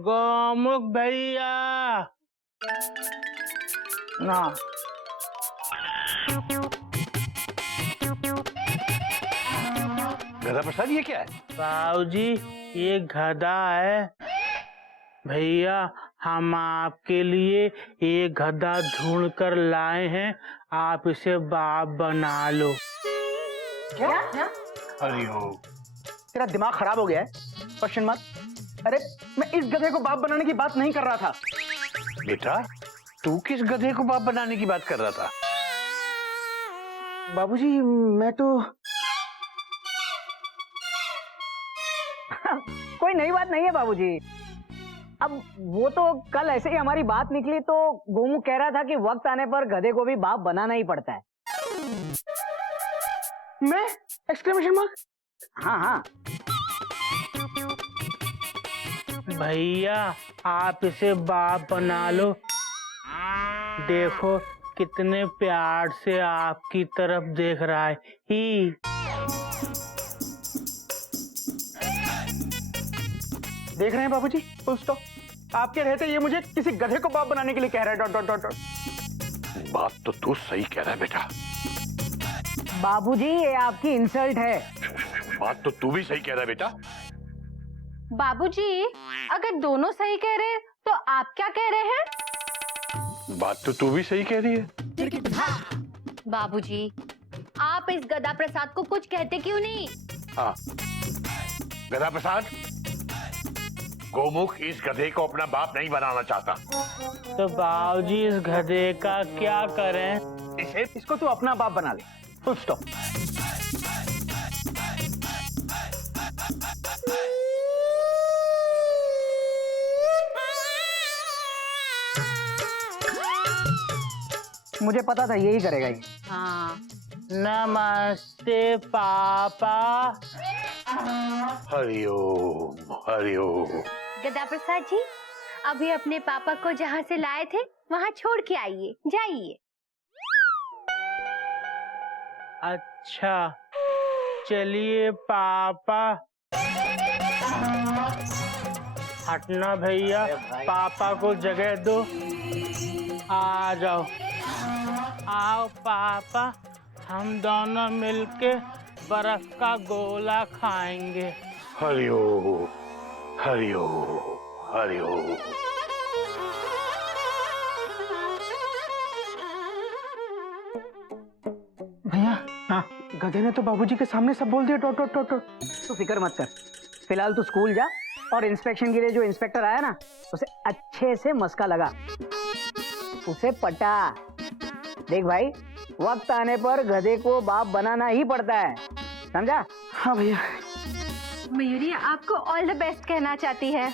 गोमुख भैया ना। गधा प्रसाद ये क्या है? बाबूजी ये गधा है। भैया हम आपके लिए ये गधा ढूंढ कर लाए हैं, आप इसे बाप बना लो। क्या? हरिओम। तेरा दिमाग खराब हो गया है? Question mark. अरे मैं इस गधे को बाप बनाने की बात नहीं कर रहा था। बेटा तू किस गधे को बाप बनाने की बात कर रहा था? बाबूजी मैं तो कोई नई बात नहीं है बाबूजी। अब वो तो कल ऐसे ही हमारी बात निकली तो गोमू कह रहा था कि वक्त आने पर गधे को भी बाप बनाना ही पड़ता है। मैं एक्सक्लेमेशन मार्क। हाँ हाँ भैया आप इसे बाप बना लो। देखो कितने प्यार से आपकी तरफ देख रहा है। ही देख रहे हैं बाबूजी, फुल स्टॉप। आपके रहते ये मुझे किसी गधे को बाप बनाने के लिए कह रहा है। Dot dot dot dot. बात तो तू सही कह रहा है बेटा। बाबूजी ये आपकी इंसल्ट है। बात तो तू भी सही कह रहा है बेटा। बाबूजी अगर दोनों सही कह रहे हैं तो आप क्या कह रहे हैं? बात तो तू भी सही कह रही है। बाबूजी आप इस गधा प्रसाद को कुछ कहते क्यों नहीं? हाँ गधा प्रसाद, गोमुख इस गधे को अपना बाप नहीं बनाना चाहता। तो बाबूजी इस गधे का क्या करें? इसको तू अपना बाप बना ले। Full stop. मुझे पता था यही करेगा ये। हाँ नमस्ते पापा। हरिओम हरिओम। गधा प्रसाद जी अभी अपने पापा को जहाँ से लाए थे वहाँ छोड़ के आइए, जाइए। अच्छा चलिए पापा। हटना भैया, पापा को जगह दो। आ जाओ, आओ पापा, हम दोनों मिलके बर्फ का गोला खाएंगे। हरिओम हरिओम हरिओम। भैया हाँ, गधे ने तो बाबूजी के सामने सब बोल दिया। Dot dot dot dot. तू फिक्र मत कर, फिलहाल तू स्कूल जा और इंस्पेक्शन के लिए जो इंस्पेक्टर आया ना उसे अच्छे से मस्का लगा, उसे पटा। देख भाई वक्त आने पर गधे को बाप बनाना ही पड़ता है, समझा? हाँ भैया। मयूरी आपको ऑल द बेस्ट कहना चाहती है।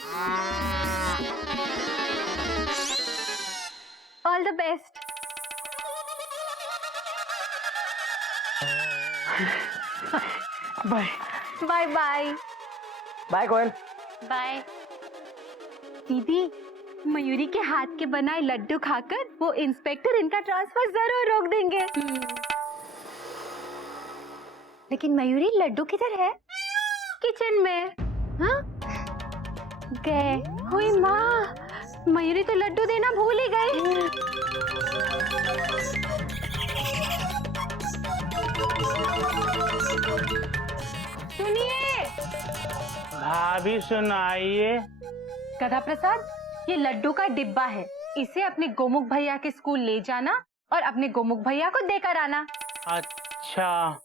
All the best. Bye bye bye. Bye Koyal. Bye. दीदी मयूरी के हाथ के बनाए लड्डू खाकर वो इंस्पेक्टर इनका ट्रांसफर जरूर रोक देंगे। लेकिन मयूरी लड्डू किधर है? किचन में। हाँ? गए। हुई माँ, मयूरी तो लड्डू देना भूल ही गई। सुनिए भाभी सुनाइए। गधा प्रसाद, ये लड्डू का डिब्बा है, इसे अपने गोमुख भैया के स्कूल ले जाना और अपने गोमुख भैया को देकर आना। अच्छा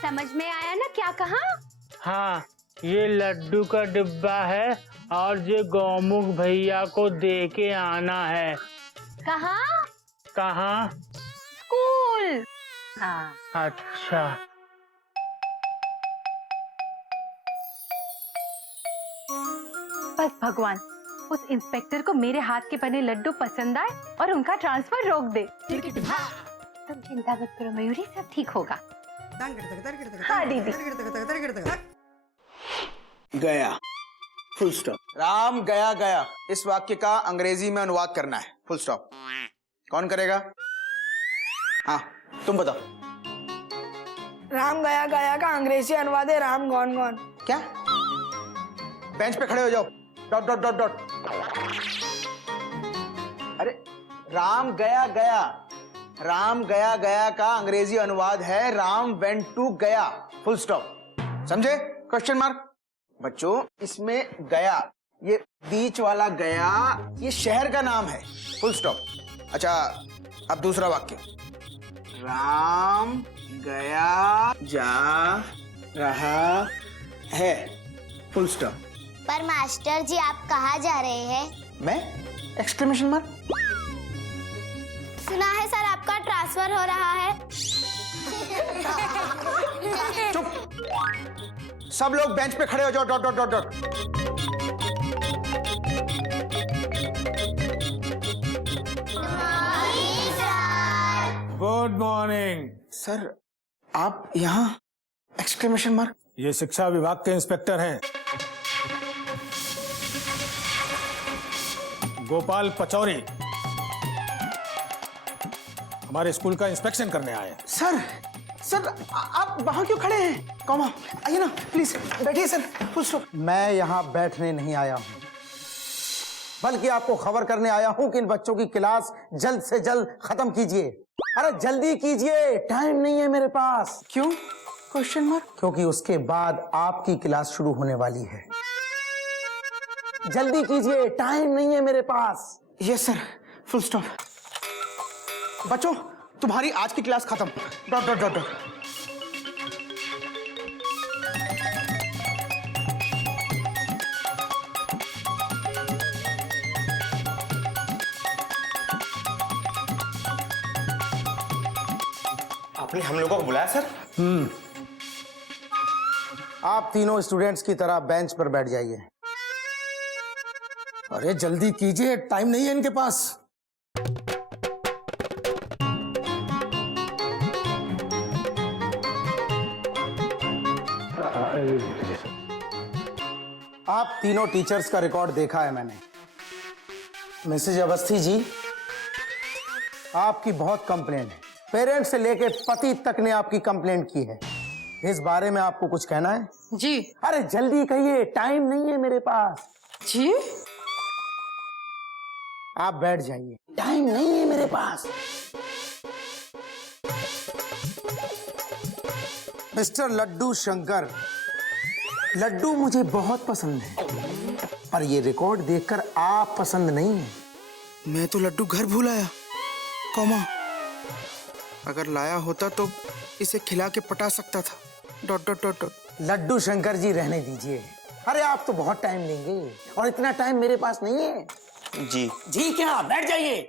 समझ में आया ना क्या कहा? हाँ, ये लड्डू का डिब्बा है और ये गोमुख भैया को दे के आना है। कहा? कहाँ? स्कूल। हाँ। अच्छा बस भगवान उस इंस्पेक्टर को मेरे हाथ के बने लड्डू पसंद आए और उनका ट्रांसफर रोक दे। तुम चिंता मत करो मयूरी, सब ठीक होगा। हाँ दीदी। गया, फुल स्टॉप। राम गया गया, इस वाक्य का अंग्रेजी में अनुवाद करना है, फुल स्टॉप। कौन करेगा? हाँ तुम बताओ। राम गया गया का अंग्रेजी अनुवाद है राम गॉन गॉन। क्या? बेंच पे खड़े हो जाओ। Dot dot dot dot. अरे राम गया गया, राम गया गया का अंग्रेजी अनुवाद है राम वेंट टू गया, फुल स्टॉप। समझे? Question mark. बच्चों इसमें गया, ये बीच वाला गया, ये शहर का नाम है, फुल स्टॉप। अच्छा अब दूसरा वाक्य, राम गया जा रहा है, फुल स्टॉप। पर मास्टर जी आप कहाँ जा रहे हैं? मैं? Exclamation mark. सुना है सर आपका ट्रांसफर हो रहा है। चुप, सब लोग बेंच पे खड़े हो जाओ। Dot dot dot dot. Good morning. Sir आप यहाँ? Exclamation mark. ये शिक्षा विभाग के इंस्पेक्टर हैं, गोपाल पचौरी। हमारे स्कूल का इंस्पेक्शन करने आए हैं। सर सर आप वहां क्यों खड़े हैं? कॉमा आइए ना प्लीज, बैठिए सर, फुल स्टॉप। मैं यहाँ बैठने नहीं आया हूँ, बल्कि आपको खबर करने आया हूँ कि इन बच्चों की क्लास जल्द से जल्द खत्म कीजिए। अरे जल्दी कीजिए, टाइम नहीं है मेरे पास। क्यों? Question mark. क्योंकि उसके बाद आपकी क्लास शुरू होने वाली है। जल्दी कीजिए, टाइम नहीं है मेरे पास। Yes sir, full stop. बच्चों तुम्हारी आज की क्लास खत्म। Dot dot dot dot. आपने हम लोगों को बुलाया सर? आप तीनों स्टूडेंट्स की तरह बेंच पर बैठ जाइए। अरे जल्दी कीजिए, टाइम नहीं है इनके पास। आप तीनों टीचर्स का रिकॉर्ड देखा है मैंने। मिसेज अवस्थी जी, आपकी बहुत कंप्लेंट है। पेरेंट्स से लेके पति तक ने आपकी कंप्लेंट की है। इस बारे में आपको कुछ कहना है? जी। अरे जल्दी कहिए, टाइम नहीं है मेरे पास। जी आप बैठ जाइए, टाइम नहीं है मेरे पास। मिस्टर लड्डू शंकर, लड्डू मुझे बहुत पसंद है, पर ये रिकॉर्ड देखकर आप पसंद नहीं है। मैं तो लड्डू घर भूल आया, कॉमा अगर लाया होता तो इसे खिला के पटा सकता था। Dot dot dot dot. Laddu Shankar ji रहने दीजिए। अरे आप तो बहुत टाइम लेंगे और इतना टाइम मेरे पास नहीं है। जी। जी क्या, बैठ जाइए।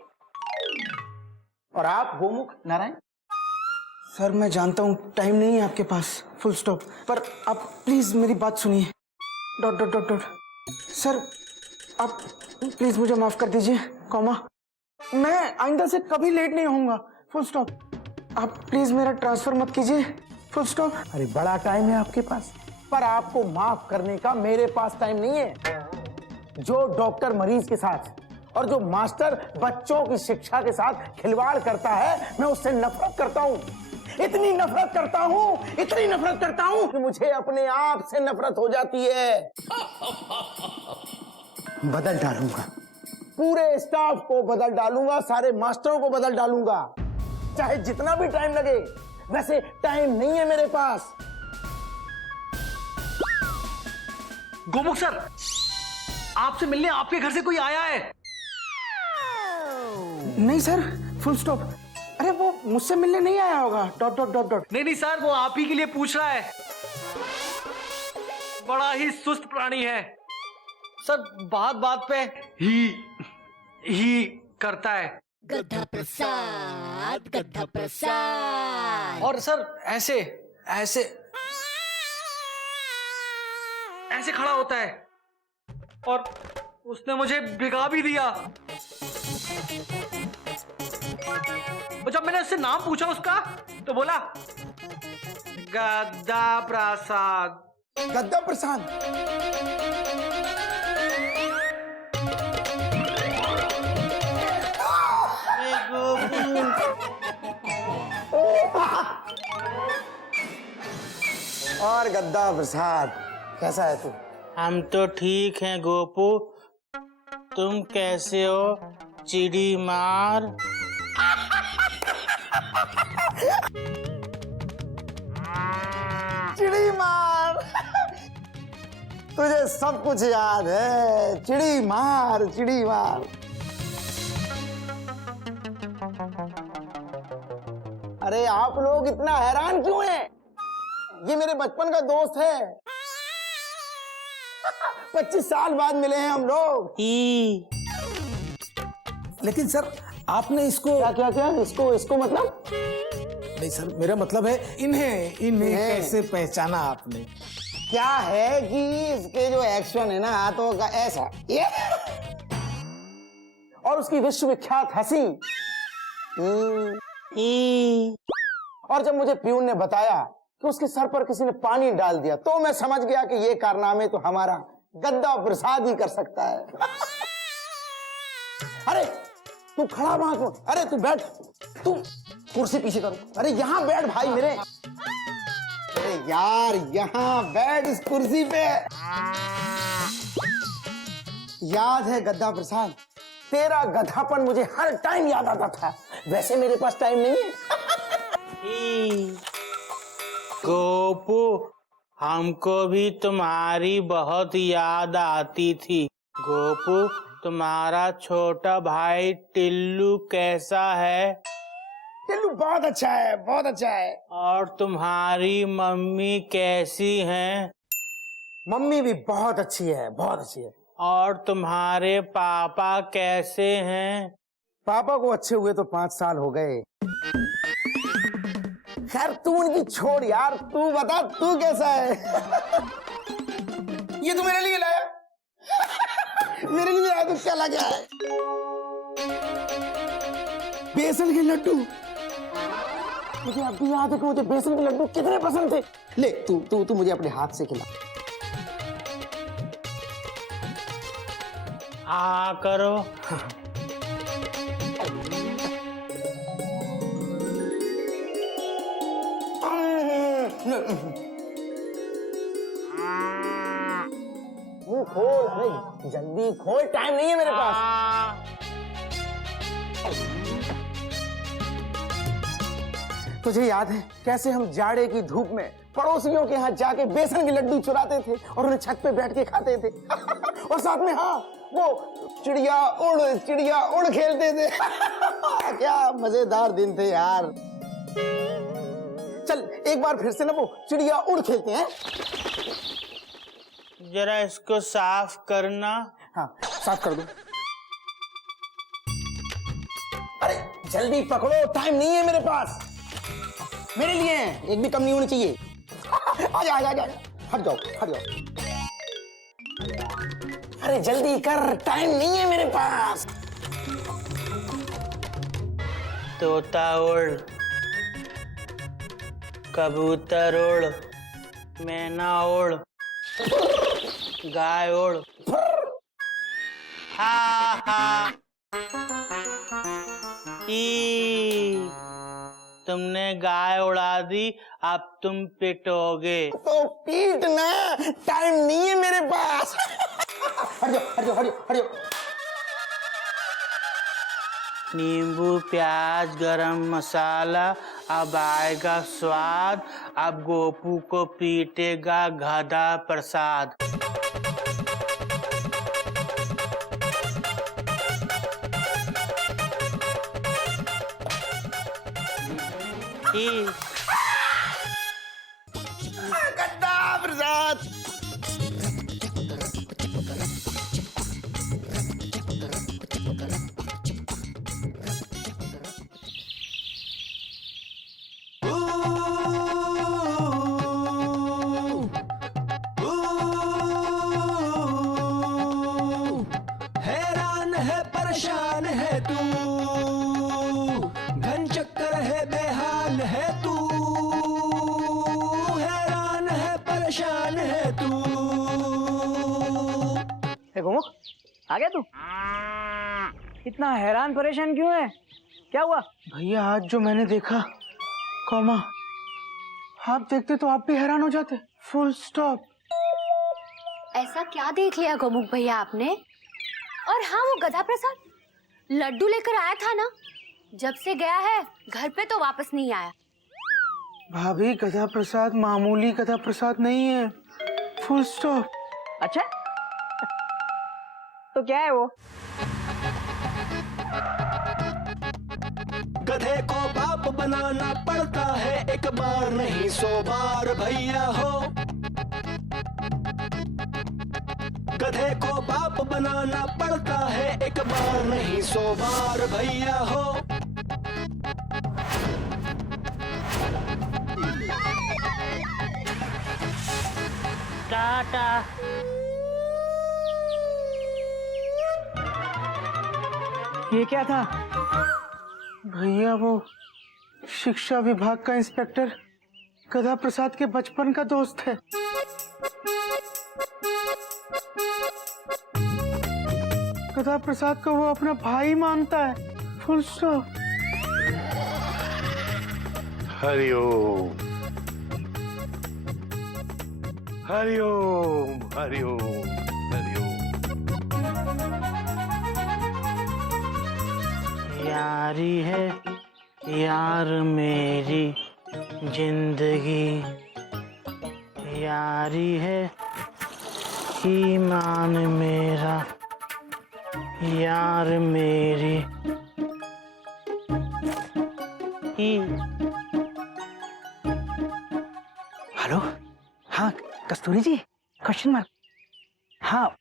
और आप गोमुख नारायण? सर मैं जानता हूँ टाइम नहीं है आपके पास, फुल स्टॉप, पर आप प्लीज मेरी बात सुनिए। Dot dot dot dot. Sir आप प्लीज मुझे माफ कर दीजिए, कॉमा मैं आइंदा से कभी लेट नहीं होऊंगा, फुल स्टॉप। आप प्लीज मेरा ट्रांसफर मत कीजिए, फुल स्टॉप। अरे बड़ा टाइम है आपके पास, पर आपको माफ करने का मेरे पास टाइम नहीं है। जो डॉक्टर मरीज के साथ और जो मास्टर बच्चों की शिक्षा के साथ खिलवाड़ करता है, मैं उससे नफरत करता हूँ। इतनी नफरत करता हूँ, इतनी नफरत करता हूँ कि मुझे अपने आप से नफरत हो जाती है। बदल डालूंगा, पूरे स्टाफ को बदल डालूंगा, सारे मास्टरों को बदल डालूंगा, चाहे जितना भी टाइम लगे। वैसे टाइम नहीं है मेरे पास। गोमुख सर, आपसे मिलने आपके घर से कोई आया है? नहीं सर, फुल स्टॉप। अरे वो मुझसे मिलने नहीं आया होगा, डॉट डॉट डॉट डॉट। नहीं नहीं सर, वो आप ही के लिए पूछ रहा है। बड़ा ही सुस्त प्राणी है सर, बात बात पे ही करता है। गधा प्रसाद, गधा प्रसाद। और सर ऐसे ऐसे ऐसे खड़ा होता है, और उसने मुझे भिगा भी दिया। और जब मैंने उससे नाम पूछा उसका, तो बोला गद्दा प्रसाद। गद्दा प्रसाद? और गद्दा प्रसाद, कैसा है तू? हम तो ठीक हैं गोपू, तुम कैसे हो चिड़ी मार? चिड़ी मार। तुझे सब कुछ याद है। चिड़ी मार, चिड़ी मार। अरे आप लोग इतना हैरान क्यों हैं? ये मेरे बचपन का दोस्त है। 25 साल बाद मिले हैं हम लोग। लेकिन सर आपने इसको क्या क्या क्या इसको मतलब? नहीं सर, मेरा मतलब है इन्हें कैसे पहचाना आपने? क्या है कि इसके जो एक्शन है ना हाथों का ऐसा ये और उसकी विश्वविख्यात हंसी। और जब मुझे प्यून ने बताया कि उसके सर पर किसी ने पानी डाल दिया तो मैं समझ गया कि ये कारनामे तो हमारा गद्दा प्रसाद ही कर सकता है। अरे तू खड़ा वहां क्यों? अरे तू बैठ, तू कुर्सी पीछे करो। अरे यहाँ बैठ भाई मेरे। अरे यार यहाँ बैठ इस कुर्सी पे। याद है गद्दा प्रसाद, तेरा गधापन मुझे हर टाइम याद आता था। वैसे मेरे पास टाइम नहीं है। गोपू, हमको भी तुम्हारी बहुत याद आती थी। गोपू, तुम्हारा छोटा भाई टिल्लू कैसा है? टिल्लू बहुत अच्छा है, बहुत अच्छा है। और तुम्हारी मम्मी कैसी हैं? मम्मी भी बहुत अच्छी है, बहुत अच्छी है। और तुम्हारे पापा कैसे हैं? पापा को अच्छे हुए तो 5 साल हो गए। खैर तू उनकी छोड़ यार, तू बता तू कैसा है? ये तू मेरे लिए लाया? मेरे लिए लाया तो क्या लगा है? बेसन के लड्डू। मुझे अब भी याद है कि मुझे बेसन के लड्डू कितने पसंद थे। ले तू मुझे अपने हाथ से खिला। करो। मुंह खोल, अरे जल्दी खोल, टाइम नहीं है मेरे पास। तुझे याद है कैसे हम जाड़े की धूप में पड़ोसियों के यहाँ जाके बेसन के लड्डू चुराते थे और उन्हें छत पे बैठ के खाते थे? और साथ में हाँ वो चिड़िया उड़ खेलते थे। क्या मजेदार दिन थे यार। चल एक बार फिर से ना वो चिड़िया उड़ खेलते हैं। जरा इसको साफ करना। हाँ साफ कर दो। अरे जल्दी पकड़ो, टाइम नहीं है मेरे पास। मेरे लिए एक भी कम नहीं होनी चाहिए। आजा आजा आजा, हट जाओ हट जाओ। अरे जल्दी कर, टाइम नहीं है मेरे पास। तोता उड़, कबूतर उड़, मैना उड़, गाय उड़। हा हा। ई, तुमने गाय उड़ा दी, अब तुम पिटोगे। तो पीटना, टाइम नहीं है मेरे पास। हट जाओ हट जाओ हट जाओ हट जाओ। नींबू प्याज गरम मसाला, अब आएगा स्वाद। अब गोपू को पीटेगा गधा प्रसाद। गद्दा प्रसाद। हैरान है परेशान है तू, घन चक्कर है बेहाल है तू, हैरान है परेशान है तू। गोमुख आ गया तू? इतना हैरान परेशान क्यों है? क्या हुआ? भैया आज जो मैंने देखा, कॉमा, आप देखते तो आप भी हैरान हो जाते। Full stop. ऐसा क्या देख लिया गोमुख भैया आपने? और हाँ, वो गधा प्रसाद लड्डू लेकर आया था ना, जब से गया है घर पे तो वापस नहीं आया। भाभी, गधा प्रसाद मामूली गधा प्रसाद नहीं है, फुल स्टॉप। अच्छा तो क्या है वो? गधे को बाप बनाना पड़ता है, एक बार नहीं 100 बार भैया हो। गधे को बाप बनाना पड़ता है, एक बार नहीं 100 बार भैया हो। टाटा। ये क्या था? भैया, वो शिक्षा विभाग का इंस्पेक्टर गधा प्रसाद के बचपन का दोस्त है। गधा प्रसाद को वो अपना भाई मानता है, फुल स्टॉप। हरिओम हरिओम हरिओम हरिओम। यारी है यार मेरी जिंदगी, यारी है ईमान मेरा, यार मेरी हेलो, हाँ कस्तूरी जी, क्वेश्चन मार्क। हाँ,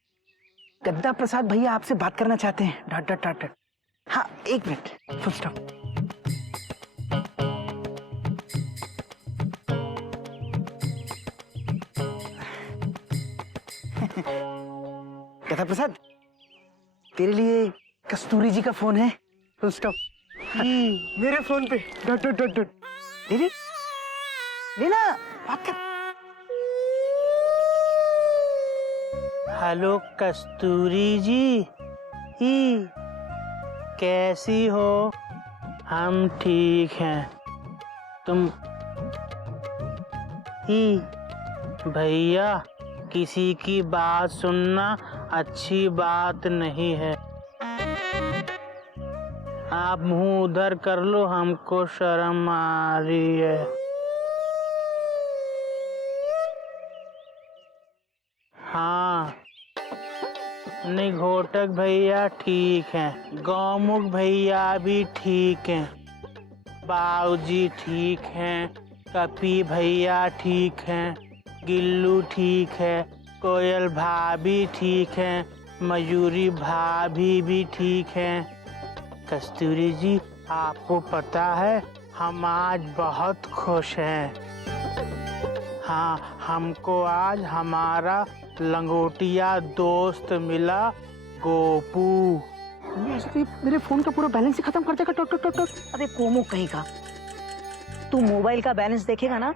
गद्दा प्रसाद भैया आपसे बात करना चाहते हैं, डॉट डॉट डॉट डॉट। हाँ, 1 मिनट, फुल स्टॉप। गद्दा प्रसाद, तेरे लिए कस्तूरी जी का फोन है, फुल स्टॉप। मेरे फोन पे डॉट डॉट डॉट डॉट। दीदी लेना, बात कर। हेलो कस्तूरी जी, कैसी हो? हम ठीक हैं। तुम भैया, किसी की बात सुनना अच्छी बात नहीं है। आप मुंह उधर कर लो, हमको शर्म आ रही है। हाँ, निघोटक भैया ठीक हैं, गौमुख भैया भी ठीक हैं, बाऊजी ठीक हैं, कपी भैया ठीक हैं, गिल्लू ठीक है, कोयल भाभी ठीक हैं, मयूरी भाभी भी ठीक हैं। कस्तूरी जी, आपको पता है हम आज बहुत खुश हैं। हाँ, हमको आज हमारा लंगोटिया दोस्त मिला, गोपू। मेरे फोन का पूरा बैलेंस ही खत्म कर देगा। टोट टोट टोट टोट। अरे कोमो कहीं का, तू मोबाइल का बैलेंस देखेगा ना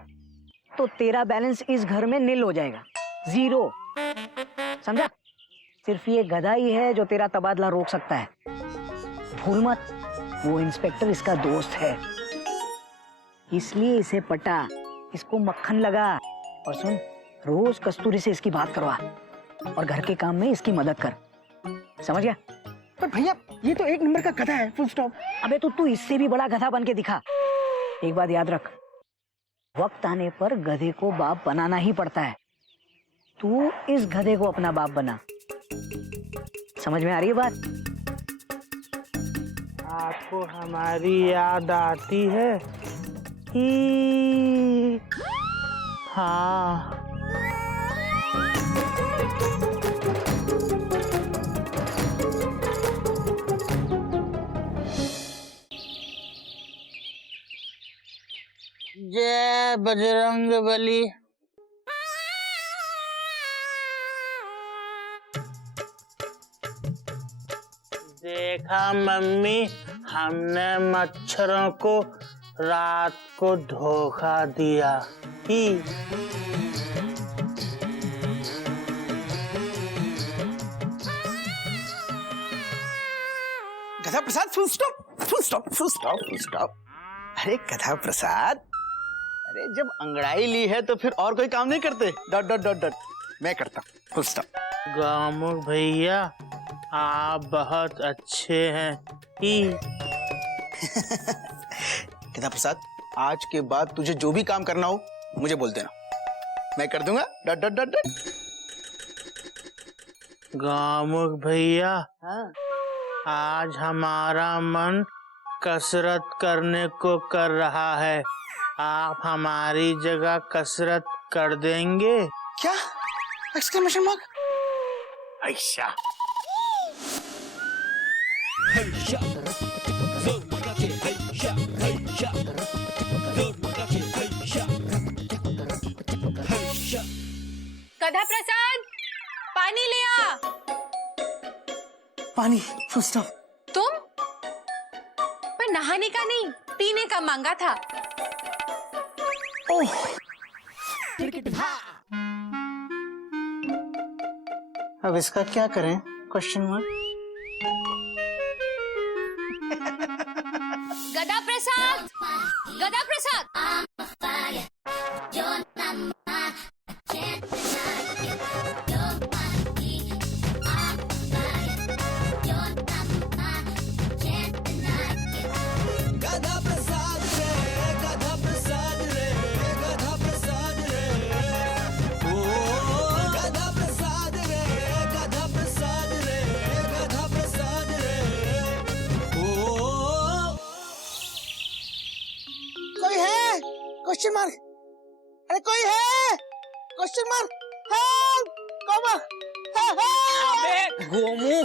तो तेरा बैलेंस इस घर में नील हो जाएगा, 0। समझा? सिर्फ ये गधा ही है जो तेरा तबादला रोक सकता है। भूल मत, वो इंस्पेक्टर इसका दोस्त है, इसलिए इसे पटा, इसको मक्खन लगा। और सुन, रोज कस्तूरी से इसकी बात करवा और घर के काम में इसकी मदद कर, समझ गया? पर भैया, ये तो 1 नंबर का गधा है, फुल स्टॉप। अबे तो तू इससे भी बड़ा गधा बन के दिखा। एक बात याद रख, वक्त आने पर गधे को बाप बनाना ही पड़ता है। तू इस गधे को अपना बाप बना। समझ में आ रही है बात? आपको हमारी याद आती है? हाँ। जय बजरंग बली। देखा मम्मी, हमने मच्छरों को रात को धोखा दिया ही। Gadha Prasad, full stop full stop full stop full stop. अरे गधा प्रसाद, अरे जब अंगड़ाई ली है तो फिर और कोई काम नहीं करते? Dot dot dot dot. मैं करता हूँ, फुल स्टॉप। गामुक भैया आप बहुत अच्छे हैं ही। गधा प्रसाद, आज के बाद तुझे जो भी काम करना हो मुझे बोल देना, मैं कर दूंगा। डट डट डट डट। गामुक भैया हाँ आज हमारा मन कसरत करने को कर रहा है, आप हमारी जगह कसरत कर देंगे क्या? Exclamation mark. ऐसा गधा प्रसाद, पानी ले आ। पानी, फुल स्टॉप। तुम? पर नहाने का नहीं, पीने का मांगा था। ओह, अब इसका क्या करें? Question mark. गधा प्रसाद, गधा प्रसाद। कोई है? Question mark. अरे कोई है? Question mark. हेल्प! कॉमा। अबे गोमू,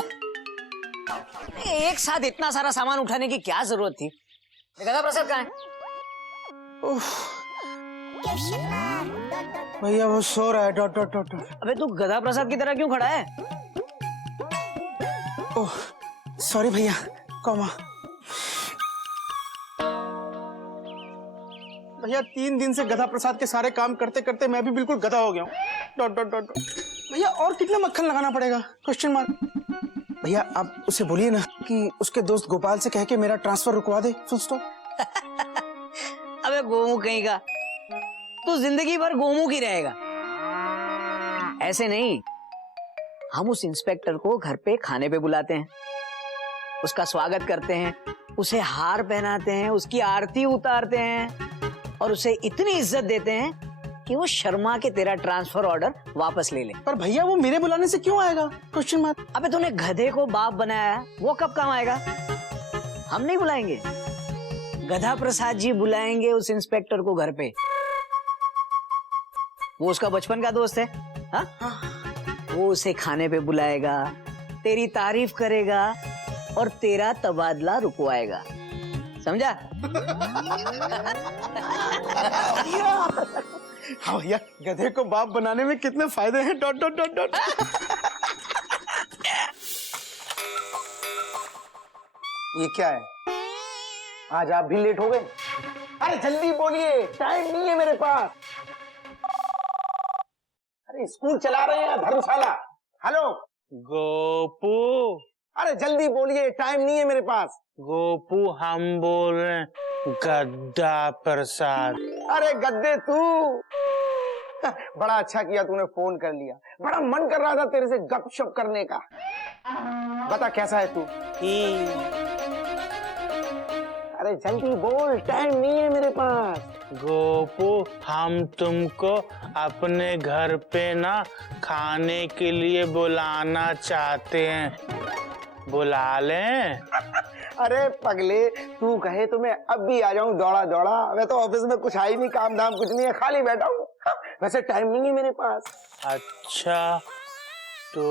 एक साथ इतना सारा सामान उठाने की क्या जरूरत थी? गधा प्रसाद कहाँ है? भैया वो सो रहा है। Dot dot dot dot. अबे तू गधा प्रसाद की तरह क्यों खड़ा है? ओह सॉरी भैया, कॉमा। भैया 3 दिन से गधा प्रसाद के सारे काम करते करते मैं भी बिल्कुल गधा हो गया हूँ। Dot dot dot dot. भैया और कितना मक्खन लगाना पड़ेगा? Question mark. भैया आप उसे बोलिए ना कि उसके दोस्त गोपाल से कह के मेरा ट्रांसफर रुकवा दे। Full stop. अबे गोमू कहीं का, तू जिंदगी भर गोमू की रहेगा। ऐसे नहीं, हम उस इंस्पेक्टर को घर पे खाने पे बुलाते हैं, उसका स्वागत करते हैं, उसे हार पहनाते हैं, उसकी आरती उतारते हैं और उसे इतनी इज्जत देते हैं कि वो शर्मा के तेरा ट्रांसफर ऑर्डर वापस ले ले। पर भैया वो मेरे बुलाने से क्यों आएगा? Question mark. अबे तूने गधे को बाप बनाया है, वो कब काम आएगा? हम नहीं बुलाएंगे, गधा प्रसाद जी बुलाएंगे उस इंस्पेक्टर को घर पे। वो उसका बचपन का दोस्त है। हाँ? वो उसे खाने पे बुलाएगा, तेरी तारीफ करेगा और तेरा तबादला रुकवाएगा, समझा? हाँ भैया, गधे को बाप बनाने में कितने फायदे हैं। Dot dot dot dot. ये क्या है? आज आप भी लेट हो गए। अरे जल्दी बोलिए, टाइम नहीं है मेरे पास। अरे स्कूल चला रहे हैं धर्मशाला। हेलो गोपू, अरे जल्दी बोलिए, टाइम नहीं है मेरे पास। गोपू हम बोल रहे हैं गद्दा प्रसाद। अरे गद्दे तू, बड़ा अच्छा किया तूने फोन कर लिया, बड़ा मन कर रहा था तेरे से गपशप करने का। बता कैसा है तू? अरे जल्दी बोल, टाइम नहीं है मेरे पास। गोपू हम तुमको अपने घर पे ना खाने के लिए बुलाना चाहते हैं, बुला लें? अरे पगले, तू कहे तो मैं अब भी आ जाऊं दौड़ा दौड़ा। मैं तो ऑफिस में कुछ है नहीं, काम धाम कुछ नहीं है, खाली बैठा हूँ। वैसे टाइम नहीं है मेरे पास। अच्छा तो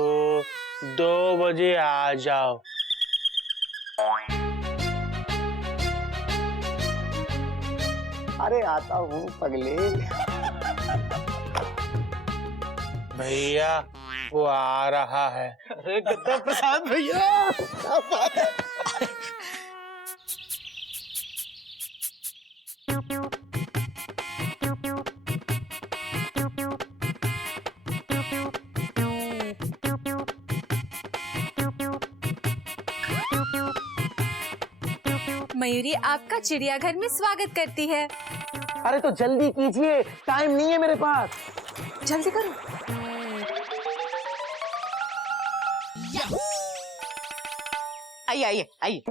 2 बजे आ जाओ। अरे आता हूँ पगले। भैया वो आ रहा है। अरे गद्दा प्रसाद भैया, क्या बात है? मयूरी आपका चिड़ियाघर में स्वागत करती है। अरे तो जल्दी कीजिए, टाइम नहीं है मेरे पास। जल्दी करो। आइए आइए आइए।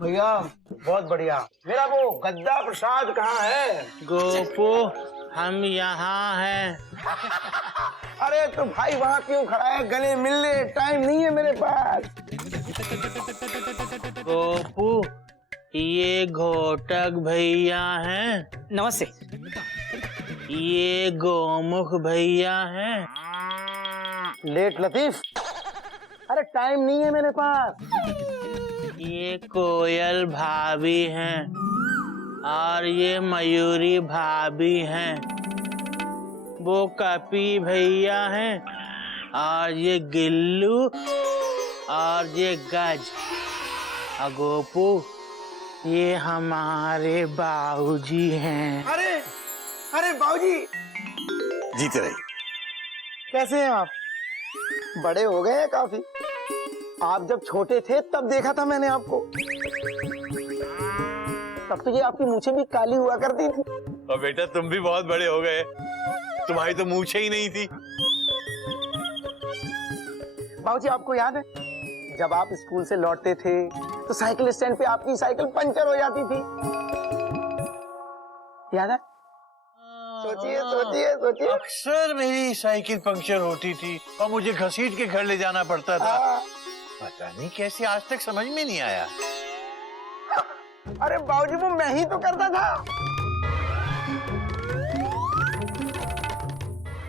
भैया बहुत बढ़िया। मेरा वो गद्दा प्रसाद कहाँ है? गोपू हम यहाँ हैं। अरे तो भाई वहाँ क्यों खड़ा है? गले मिलने टाइम नहीं है मेरे पास। गोपू ये घोटक भैया हैं। नमस्ते। ये गोमुख भैया हैं। लेट लतीफ। अरे टाइम नहीं है मेरे पास। ये कोयल भाभी हैं और ये मयूरी भाभी हैं। वो कपी भैया हैं और ये गिल्लू और ये गज। गोपू ये हमारे बाबूजी हैं। अरे अरे बाबूजी जीते रही। कैसे हैं आप? बड़े हो गए हैं काफी। आप जब छोटे थे तब देखा था मैंने आपको। तब तो ये आपकी मूछें भी काली हुआ करती थी। और बेटा तुम भी बहुत बड़े हो गए, तुम्हारी तो मूछें ही नहीं थी। बाबूजी आपको याद है जब आप स्कूल से लौटते थे तो साइकिल स्टैंड पे आपकी साइकिल पंचर हो जाती थी? याद है? सोचिए सोचिए सोचिए। अक्सर मेरी साइकिल पंक्चर होती थी और मुझे घसीट के घर ले जाना पड़ता था। पता नहीं कैसे आज तक समझ में नहीं आया। अरे बाबूजी वो मैं ही तो करता था।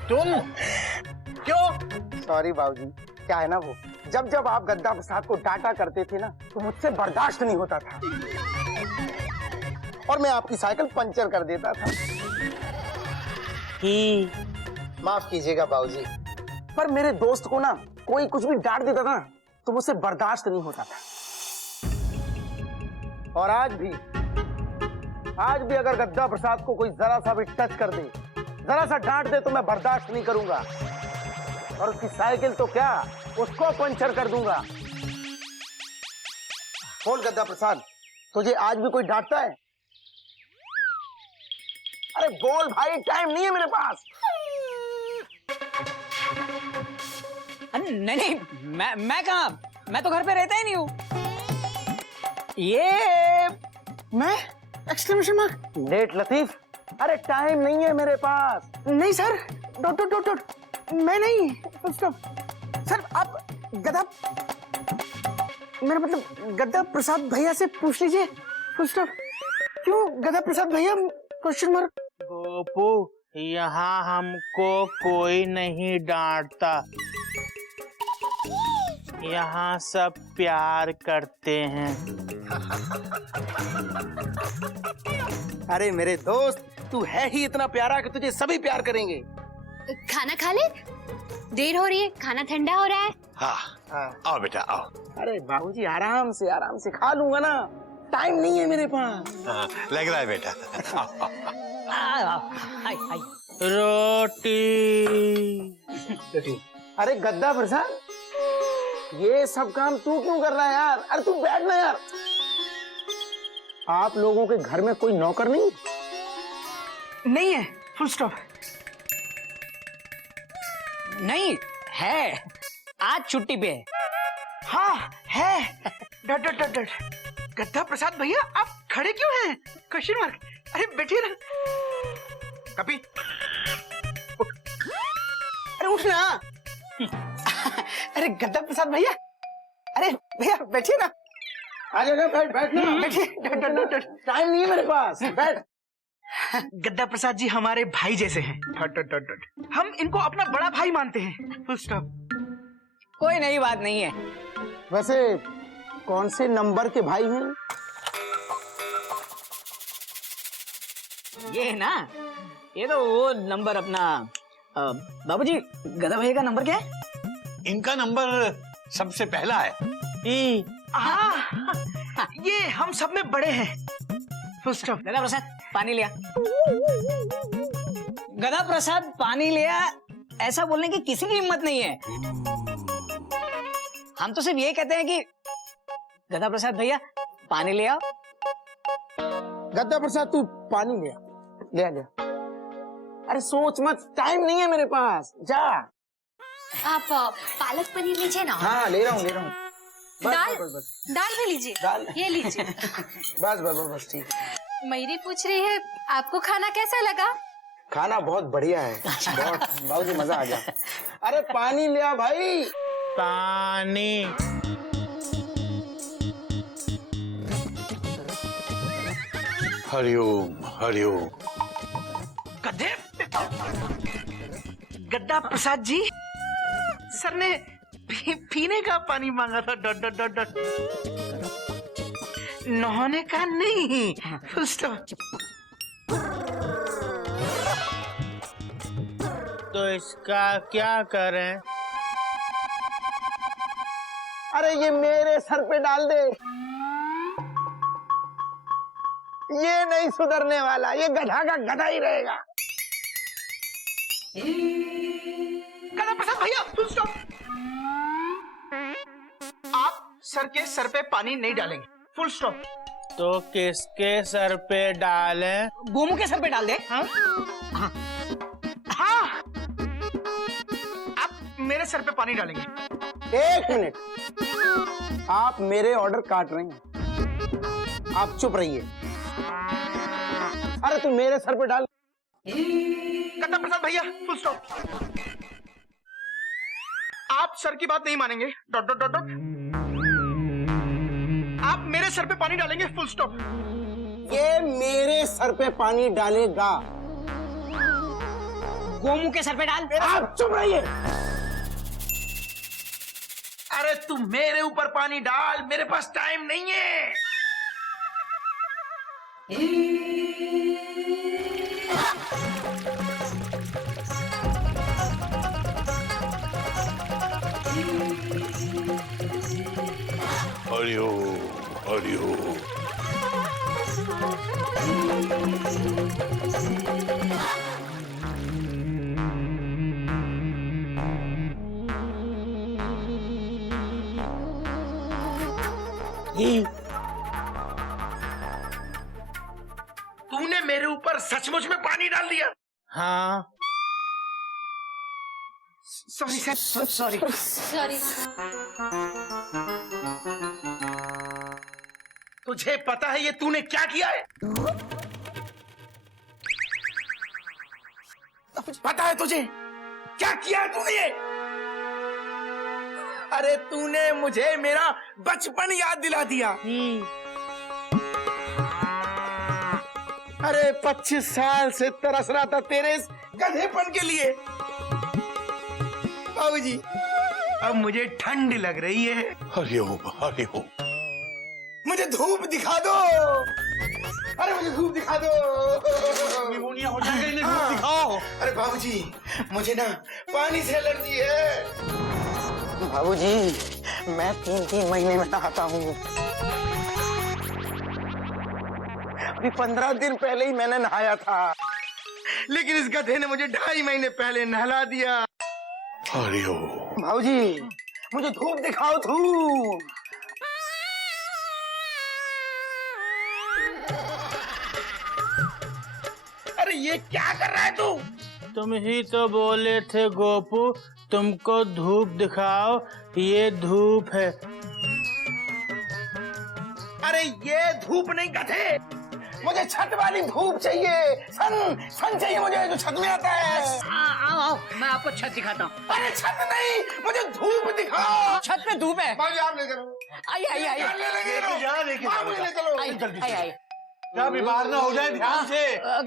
तुम क्यों? सॉरी बाबूजी। क्या है ना वो जब जब आप गद्दा प्रसाद को डांटा करते थे ना तो मुझसे बर्दाश्त नहीं होता था और मैं आपकी साइकिल पंचर कर देता था। माफ कीजिएगा बाबूजी, पर मेरे दोस्त को ना कोई कुछ भी डांट देता था तो मुझसे बर्दाश्त नहीं होता था। और आज भी अगर गद्दा प्रसाद को कोई जरा सा भी टच कर दे, जरा सा डांट दे तो मैं बर्दाश्त नहीं करूंगा और उसकी साइकिल तो क्या उसको पंचर कर दूंगा। बोल गद्दा प्रसाद, तुझे आज भी कोई डांटता है? अरे बोल भाई, टाइम नहीं है मेरे पास। अरे नहीं नहीं, मैं कहाँ, मैं तो घर पे रहता ही नहीं हूँ। ये मैं एक्सक्लेमेशन मार्क। लेट लतीफ। अरे टाइम नहीं है मेरे पास। नहीं sir, dot dot dot dot मैं नहीं। स्टॉप सर, आप गद्दा, मेरा मतलब गद्दा प्रसाद भैया से पूछ लीजिए। स्टॉप। क्यों गद्दा प्रसाद भैया? Question mark. गोपू यहाँ हमको कोई नहीं डांटता। यहाँ सब प्यार करते हैं। अरे मेरे दोस्त, तू है ही इतना प्यारा कि तुझे सभी प्यार करेंगे। खाना खा ले, देर हो रही है, खाना ठंडा हो रहा है। हाँ आओ बेटा आओ। अरे बाबूजी आराम से खा लूंगा ना, टाइम नहीं है मेरे पास। हाँ, लग रहा है बेटा। आओ, आओ। आई। रोटी। अरे गद्दा प्रसाद, ये सब काम तू क्यों कर रहा है यार? अरे तू बैठ ना यार। आप लोगों के घर में कोई नौकर नहीं? नहीं है, फुल स्टॉप। नहीं है, आज छुट्टी पे है। हाँ है। डट डट डट डट। गद्दा प्रसाद भैया आप खड़े क्यों हैं? Question mark. अरे बैठिए ना। कपी अरे उठ ना। अरे गद्दा प्रसाद भैया, अरे भैया बैठिए ना। आ जाओ, बैठ ना। बैठिए। टाइम नहीं है मेरे पास, बैठ। गद्दा प्रसाद जी हमारे भाई जैसे हैं। हम इनको अपना बड़ा भाई मानते हैं। Full stop. कोई नई बात नहीं है। वैसे कौन से नंबर के भाई हैं? ये है ना, ये तो वो नंबर अपना बाबूजी, गधा भैया का नंबर क्या है? इनका नंबर सबसे पहला है। हाँ, ये हम सब में बड़े हैं। Full stop. गधा प्रसाद पानी लिया। गधा प्रसाद पानी लिया, ऐसा बोलने की किसी की हिम्मत नहीं है। हम तो सिर्फ ये कहते हैं कि गधा प्रसाद भैया पानी ले आओ। गद्दा प्रसाद तू पानी ले आ। अरे सोच मत, टाइम नहीं है मेरे पास, जा। आप पालक पनीर लीजिए ना। हाँ ले रहा हूँ। दाल बस बस दाल भी लीजिए, दाल ये लीजिए। बस बस बस बस ठीक है। मयूरी पूछ रही है आपको खाना कैसा लगा? खाना बहुत बढ़िया है, बहुत बाबूजी मजा आ गया। अरे पानी ले आ भाई। पानी। हरिओम हरिओम। गधे गड्ढा प्रसाद जी, सर ने पीने का पानी मांगा था। डॉट डॉट डॉट डॉट, नहाने का नहीं। Full stop. तो इसका क्या करें? अरे ये मेरे सर पे डाल दे, ये नहीं सुधरने वाला, ये गधा का गधा ही रहेगा। गधा प्रसाद भैया, फुल स्टॉप। आप सर के सर पे पानी नहीं डालेंगे, फुल स्टॉप। तो किसके सर पे डालें? गोमू के सर पे डाल दे। हाँ हाँ हाँ, आप मेरे सर पे पानी डालेंगे। एक मिनट, आप मेरे ऑर्डर काट रहे हैं, आप चुप रहिए। अरे तू मेरे सर पे डाल। गधा प्रसाद भैया, फुल स्टॉप। आप सर की बात नहीं मानेंगे। Dot dot dot dot. आप मेरे सर पे पानी डालेंगे, फुल स्टॉप। ये मेरे सर पे पानी डालेगा। गोमू के सर पे डाल। आप चुप रहिए। अरे तू मेरे ऊपर पानी डाल, मेरे पास टाइम नहीं है। हरिओम हरिओम। तूने मेरे ऊपर सचमुच में पानी डाल दिया? हाँ। Sorry sir, sorry. सॉरी। तुझे पता है ये तूने क्या किया है? पता है तुझे क्या किया है तूने ये? अरे तूने मुझे मेरा बचपन याद दिला दिया। अरे 25 साल से तरस रहा था तेरे इस गधेपन के लिए। बाबूजी, अब मुझे ठंड लग रही है। हरिओम हरिओम। मुझे धूप दिखा दो। अरे मुझे धूप दिखा दो। निमोनिया हो जाएगा, इन्हें धूप दिखाओ। अरे बाबूजी, मुझे ना पानी से एलर्जी है। बाबूजी, मैं 3-3 महीने में नहाता हूँ। अभी 15 दिन पहले ही मैंने नहाया था। लेकिन इस गधे ने मुझे 2.5 महीने पहले नहला दिया। हरिओम। बाबूजी, मुझे धूप दिखाओ, धूप। अरे ये क्या कर रहा है तू? तुम ही तो बोले थे गोपू, तुमको धूप दिखाओ, ये धूप है। अरे ये धूप नहीं गधे, मुझे छत वाली धूप चाहिए। सन चाहिए मुझे, जो छत में आता है। आओ आओ, मैं आपको छत दिखाता हूँ। अरे छत नहीं, मुझे धूप दिखाओ। छत पे धूप है। बाबूजी, आप ले चलो। आइए आइए आइए। बाबूजी, ले चलो। आइए आइए। क्या बीमार ना हो जाए, ध्यान से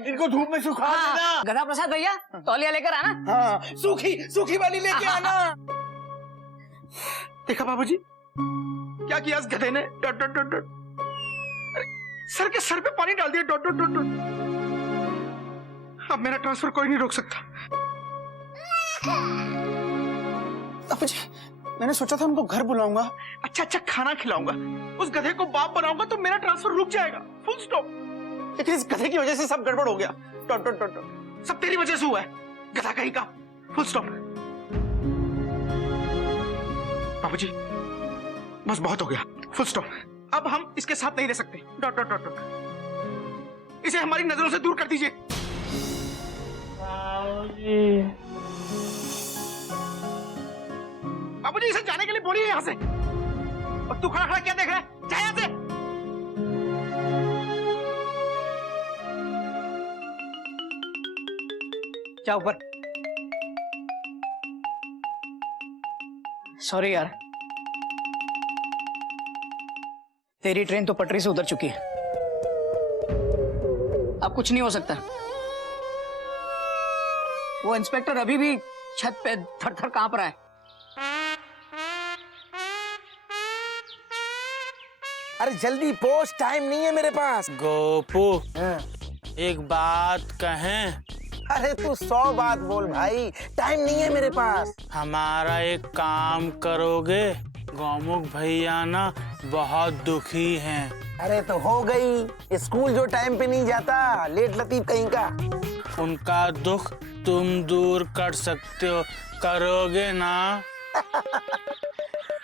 इनको धूप में सुखा देना। गधा प्रसाद भैया, तौलिया लेकर आना। हाँ, सूखी वाली लेके आना। देखा बाबूजी क्या किया इस गधे ने? Dot dot dot dot. अरे सर के सर पे पानी डाल दिया। Dot dot dot dot. अब मेरा ट्रांसफर कोई नहीं रोक सकता। बाबूजी, मैंने सोचा था उनको घर बुलाऊंगा। अच्छा अच्छा खाना खिलाऊंगा, उस गधे को बाप बनाऊंगा तो मेरा ट्रांसफर रुक जाएगा। Full stop. लेकिन इस गधे की वजह से सब गड़बड़ हो गया। Dot dot dot dot. सब तेरी वजह से हुआ है, गधा कहीं का। Full stop. बाबूजी, बस बहुत हो गया। Full stop. अब हम इसके साथ नहीं रह सकते। Dot dot dot dot. इसे हमारी नजरों से दूर कर दीजिए। बाबूजी, इसे जाने के लिए बोलिए यहाँ से। और तू खड़ा खड़ा क्या देख रहा है? जा यहाँ से। जा ऊपर। सॉरी यार, तेरी ट्रेन तो पटरी से उतर चुकी है, अब कुछ नहीं हो सकता। वो इंस्पेक्टर अभी भी छत पे थर थर कांप रहा है। अरे जल्दी पोस्ट, टाइम नहीं है मेरे पास। गोपू, एक बात कहें? अरे तू 100 बात बोल भाई, टाइम नहीं है मेरे पास। हमारा एक काम करोगे? गौमुख भैया ना बहुत दुखी हैं। अरे तो हो गई, स्कूल जो टाइम पे नहीं जाता, लेट लतीफ कहीं का। उनका दुख तुम दूर कर सकते हो, करोगे ना?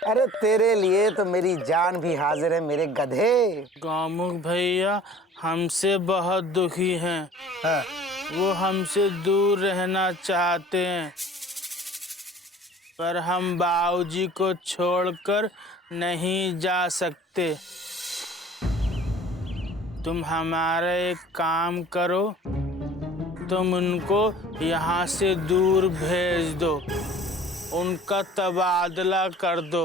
अरे तेरे लिए तो मेरी जान भी हाजिर है मेरे गधे। गौमुख भैया हमसे बहुत दुखी हैं। हाँ। वो हमसे दूर रहना चाहते हैं, पर हम बाबूजी को छोड़कर नहीं जा सकते। तुम हमारा एक काम करो, तुम उनको यहाँ से दूर भेज दो, उनका तबादला कर दो।